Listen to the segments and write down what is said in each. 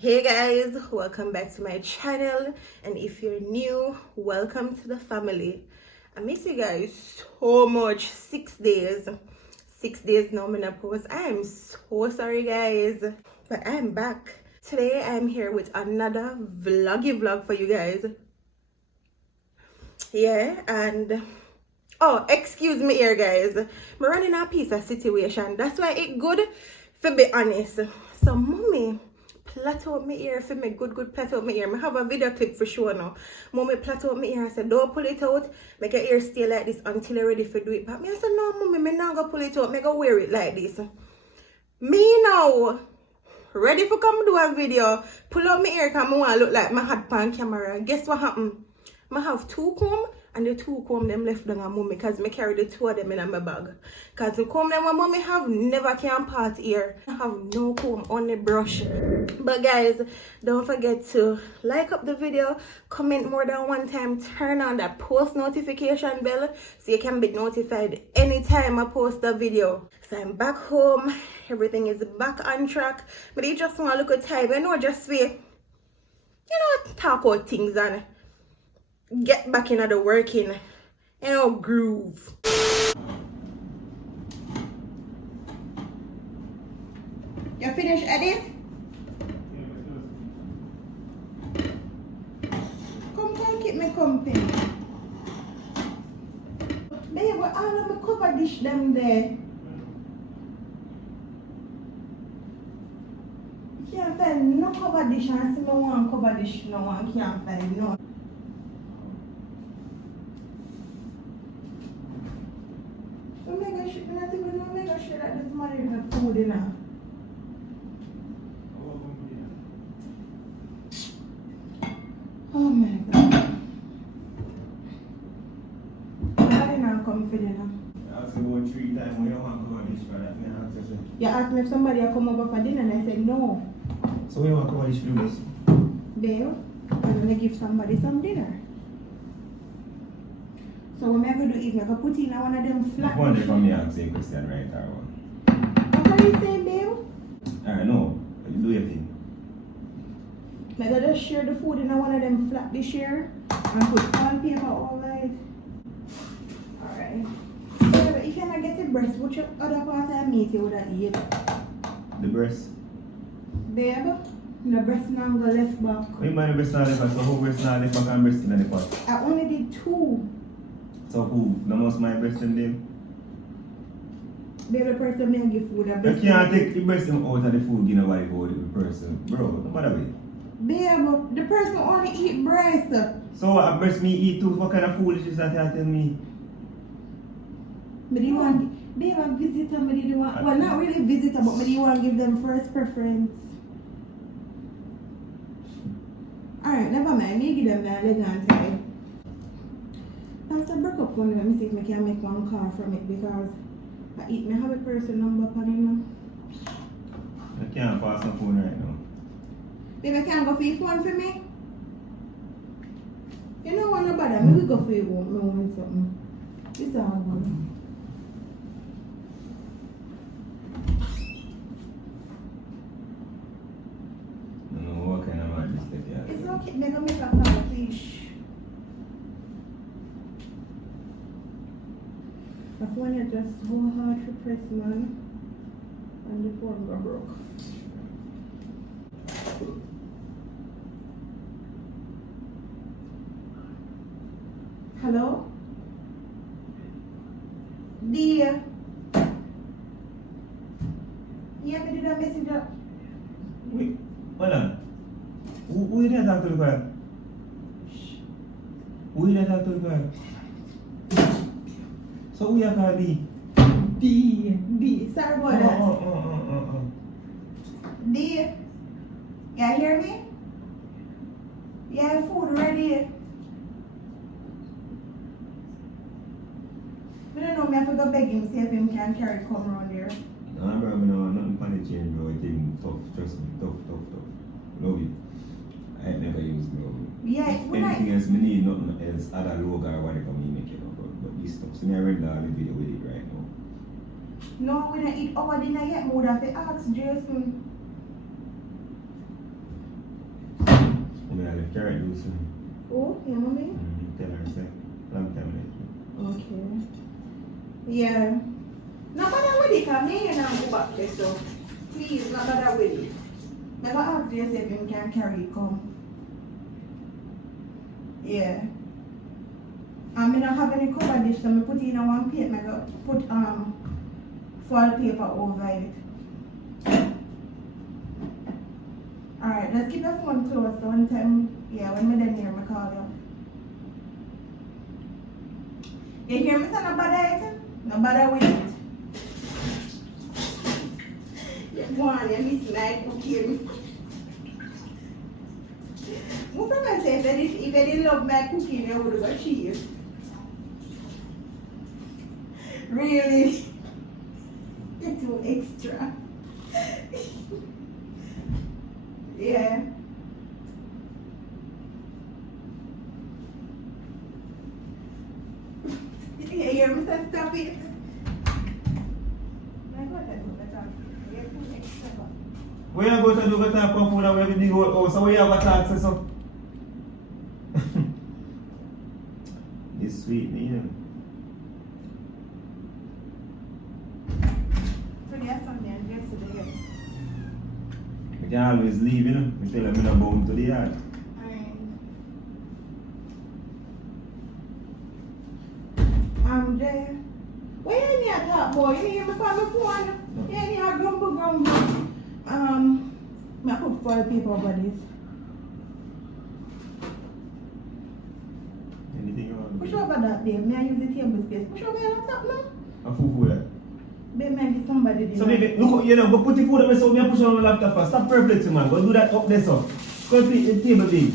Hey guys, welcome back to my channel, and if you're new, welcome to the family. I miss you guys so much. 6 days now I'm gonna post. I am so sorry guys, but I'm back. Today I'm here with another vlog for you guys. Yeah, and oh, excuse me here guys, we're running a piece of situation. That's why it good to be honest. So mommy plait out my ear for me, good plait out my ear. I have a video clip for sure now. Mommy plait out my ear. I said, don't pull it out. Make your ear stay like this until you're ready for do it. But me I said, no mommy, me not gonna pull it out. Me go wear it like this. Me now ready for come do a video. Pull out my ear because I want to look like my hat pan camera. Guess what happened? I have two comb, and the two comb them left down on mommy because I carry the two of them in my bag. Because the comb them mommy have never can part here. I have no comb, only brush. But guys, don't forget to like up the video, comment more than one time, turn on that post notification bell so you can be notified anytime I post a video. So I'm back home, everything is back on track. But you just want to look at time, just talk about things and get back into the working, groove. You finished edit? Come keep me company. Babe, all of my cover dish them there. You can't find no cover dish and see no one cover dish, no one can't find no. Make sure that this money have food enough. Oh my god. Why not come for dinner? I asked you about 3 times when you want to go on this for that. You asked me if somebody will come over for dinner and I said no. So when you want to go on this for this? Babe, I'm going to give somebody some dinner. So what I'm going to do is I'm going to put in one of them flat. One day from me asking question right now. What are you saying, babe? I know. You do your thing. I'm going to just share the food in one of them flat dish here and put wallpaper all right. Alright. So if you not get a breast, which other part of meat you would have eat? The breast? Babe, the breast now go left back. When you mind the breast not left back, so who breast not left back and breast in the pot? I only did 2. So who? No most my breast in them? Babe, the person may give food a breast. You can't take the breast out of the food, you know why you go with the person. Bro, no matter way. Babe, the person only eat breast. So a breast me eat too? What kind of foolishness that you tell me? But you want, babe, a visitor, but you want, well, not really visitor, but you want to give them first preference. Alright, never mind, me give them the elegant side. Pastor, break up for me, let me see if I can make one call from it because I eat, me have a person number upon it now. I can't pass my phone right now. Babe, I can't go for your phone for me? You know what, no bother, maybe go for your phone, I want something. This is all one. It's okay, I'm gonna make a call, please. My phone is just so hard to press, man. And the phone got broke. Hello? Dear? Yeah, me did a message up. Wait, hold on. Who did I talk to the guy? Who did I talk to the guy? So who you call D? D. Sorry about that. D. You hear me? Yeah, food ready. I don't know, me have to go beg him, see if him can carry come around here. No, bro, no, nothing funny change, bro. It's tough, trust me, tough. Love it. I ain't never used bro. Yeah, if anything else, me need nothing else, other logo or whatever me make it, bro. But this stuff, so me I read all the video with it right now. No, we don't eat our dinner yet, would have to ask Jason. I left carrot juice. Oh, yeah, mommy? Tell her, say, long time later. Okay. Yeah. Not bother with it, because me and I go back there, so please, not bother with it. Never ask yourself if you can carry it come. Yeah. I don't have any cover dish, so I put it in one plate, I go put foil paper over it. Alright, let's keep the phone close, so one time, yeah, when we're done here, I call you. You hear me say no bother it? No bother with it. Go on, you miss like cooking. Move from myself, if I didn't love my cooking, I would have got cheese. Really? You're too extra. Yeah. You hear me say stop it? Where you go to do the type of food and where we dig out house? So where you have a tax so? It's sweet, me, So yes, Sunday and yesterday. I can always leave, you know. I tell them I'm not bound to the yard. Jay, where you need to talk, boy? You need me from my phone? You need to grumble. I put foil paper over this. Anything you want? Push over that, babe. May I use the table space? Push over your laptop now. A full food, eh? Babe, may I give somebody the So maybe, look, you know, go put the food up there so me push on my laptop first. Stop perplexing, man. Go do that up there, so. Go to the table big.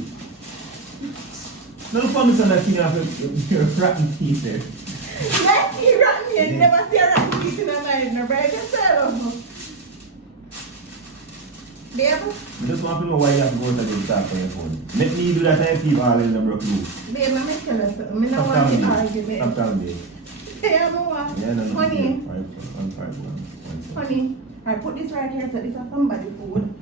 Now look for me son that thing your rotten teeth there. Like you rotten here. You never see a rotten piece in a night. No break yourself. Babe? I just want to know why you have to go to the top on your phone. Let me do that and keep all in the broke loose. Babe, I'm going to tell you something. I don't want to argue, babe. Stop down, babe. Yeah, I don't want. Yeah, no. Honey. 151. Honey, I put this right here so this is somebody food.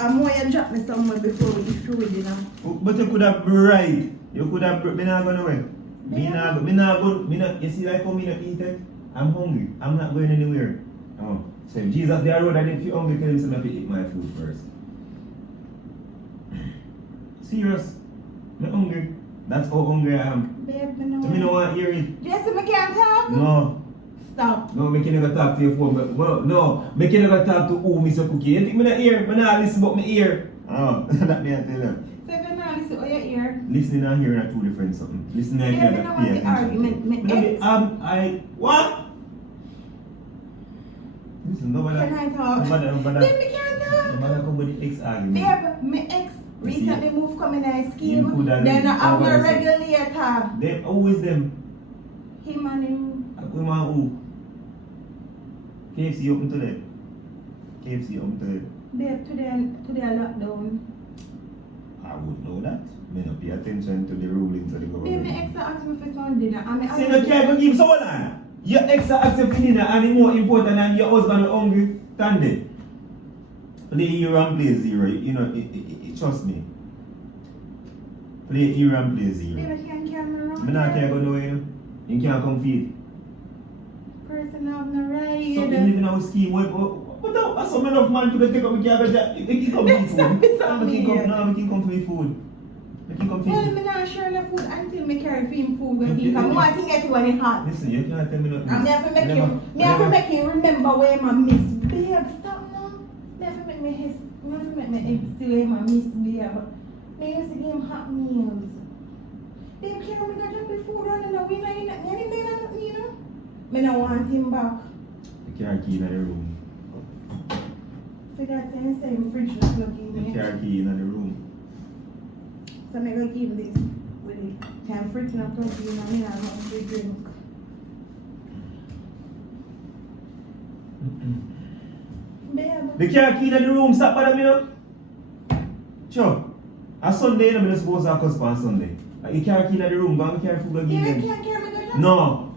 I'm more you drop me somewhere before we eat food dinner. But you could have bribed. You could have me not going away. Me not you see like how me not eat it? I'm hungry. I'm not going anywhere. Oh. So if Jesus there road and if you're hungry, tell him so I have to eat my food first. Serious. I'm hungry. That's how hungry I am. Babe, So me no want to hear it. Jesse, I can't talk? No. Stop. No, me can never talk to your phone. But, no, me can never talk to who me so cookie. You think me not hear? Me not listen but me ear. Oh, that me I tell you. So if you not listen to your ear. Listening and hearing are two different something. Listening and hearing Babe, I don't want the argument. What? Listen, nobody. Can I talk? Nobody. Babe, me can't talk. Nobody come with the ex argument. Babe, my ex recently moved come in a scheme. You could have Then I have no always- regulator. Them, always them. Him and him. Ako yung mga who? KFC open today. KFC open today. Babe, today I lockdown. I would know that. Me not pay attention to the rulings of the Babe, government. my ex asked me for some dinner. And I Say no care go give someone on. Your ex are accepting dinner and it's more important than your husband is hungry than dead. Play hero and play zero. You know, trust me. Play hero and play zero. Babe, I can't carry me around. Me not care go nowhere. You can't come feed. Person have no right. So you live in our scheme. But that's some enough man to take up with your job. We can come to food. Stop it, stop me. No, we can come to the food. We can come to Well, food. I'm not sure the food until me carry him food when he come. One thing I do when he hot. Listen, you can't tell me nothing. I'm never make him. Me have to make him remember where my miss. Babe, stop now. Never make me never make me ex see where my miss babe. Me used to give him hot meals. Babe, can't we got the food running away? No, you not anything I don't need him. Me no want him back. The car key in the room. So that's the same fridge was plugging The me. car key in the room. So I'm going to give this with it. I'm freaking up plugging and I want to drink. Babe. The car key in the room. Stop bothering me now. Sure. A Sunday, I'm not supposed to have cusp on Sunday. The car key in the room. Go and carry food again. Yeah, I can't carry my daughter. No.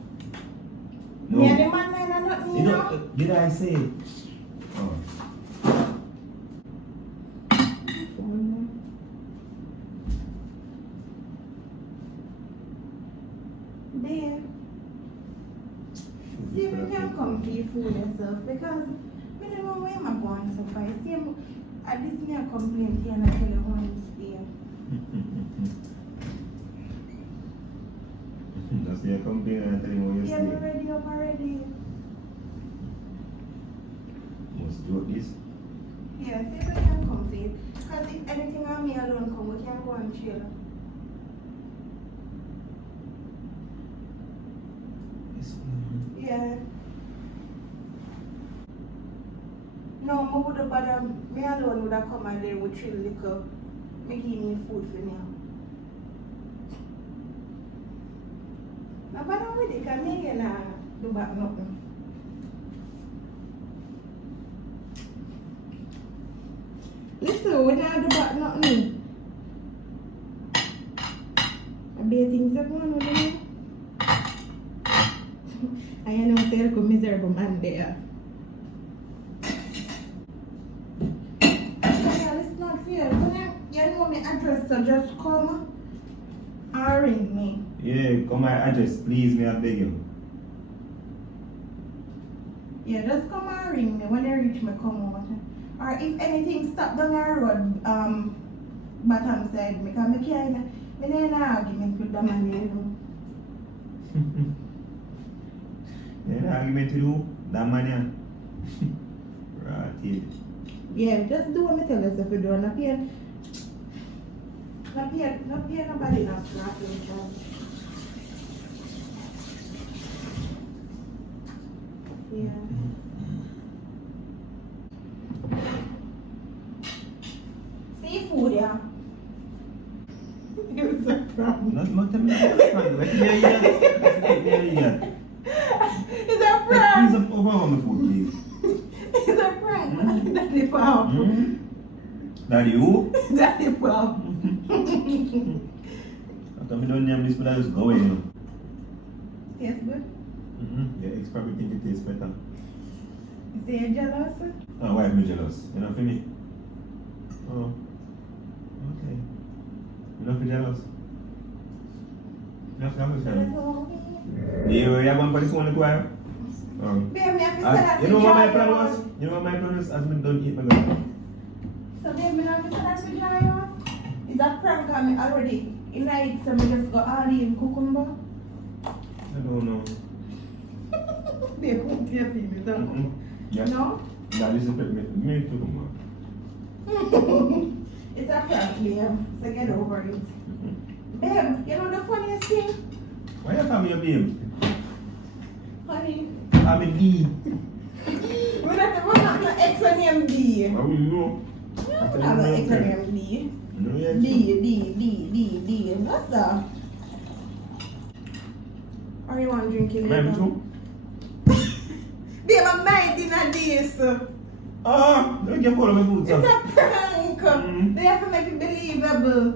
No. Yeah, the man and not me, You you know, know. did I say? Oh. you fool yourself because I don't know where I'm going so far. See, at this me a complaint here and I tell you how I'm staying. That's your complaint and I tell you what you Yeah, I'm ready, I'm already. Must do this. Yeah, see if I can come see it. Because if anything on me alone come, we can go and chill. Yeah. No, I would have bother me alone would have come and there with chill liquor. Me give me food for me. Now bother with it, because me gonna do back nothing. Listen, when I do back nothing. I bear things up on with me. I know I'm a miserable man there. Yeah, it's not fair. When you know my address, so just come and ring me. Yeah, come my address, please, me I beg you. Yeah, just come and ring me when you reach me, come out. Or if anything stop down the road, bottom side, because I can't, I don't have an argument with the man, you know. Yeah, argument to do, that man right here. Yeah, just do what I tell you if you do. Not pay nobody else for that. Yeah. Seafood, yeah. It's a prank. Not me, It's a prank. Please, over my food, please. It's a prank. Daddy Pop. Daddy who? Daddy Pop. After me don't name this, but I just go away, you know. Tastes good? Yeah, ex probably think it tastes better. Is he jealous? Oh, why am I jealous? You know for me? Oh. Okay. You know for jealous? You know for jealous? You have one for this one require? Babe, me have to start You know what my plan was? You know what my plan was? As me don't eat my girl. So babe, me have to start with Jaya. Is that prank on me already? In night, so me just go all in cucumber. I don't know. Babe, won't you feel me? Don't Yeah. No? That is a bit me too much. It's a prank, babe. So get over it. Babe, you know the funniest thing? Why you call me a babe? Honey, I'm a D. we not my ex name D. How will you know? I'm not ex name D. No, yeah. D. What's that? Or you want to drink it later? Maybe too? Babe, I'm mad in this. Don't get full of my food, It's sir. a prank. They have to make it believable.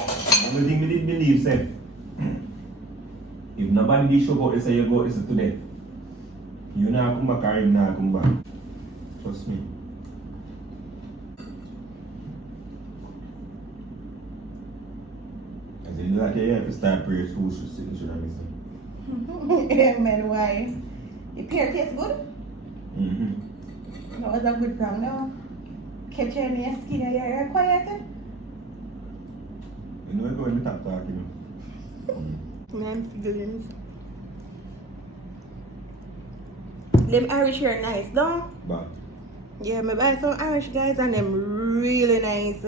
I'm going to think we did believe, say. If nobody did show about this, you go this today. You not come back or you not come back. Trust me. As in like you have to start prayers who should sit and should have missing. Amen, why? The pear tastes good? Mm-hmm. That was a good prank, no? Catch you in your skin and you're quiet. You know, I go in the top talk, you know. Man, feelings. Them Irish here nice, though. But Yeah, me buy some Irish guys and them really nice.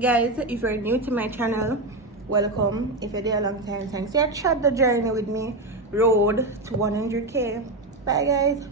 Guys, if you're new to my channel, welcome. If you're there a long time, thanks. You tried the journey with me, road to 100K. Bye guys.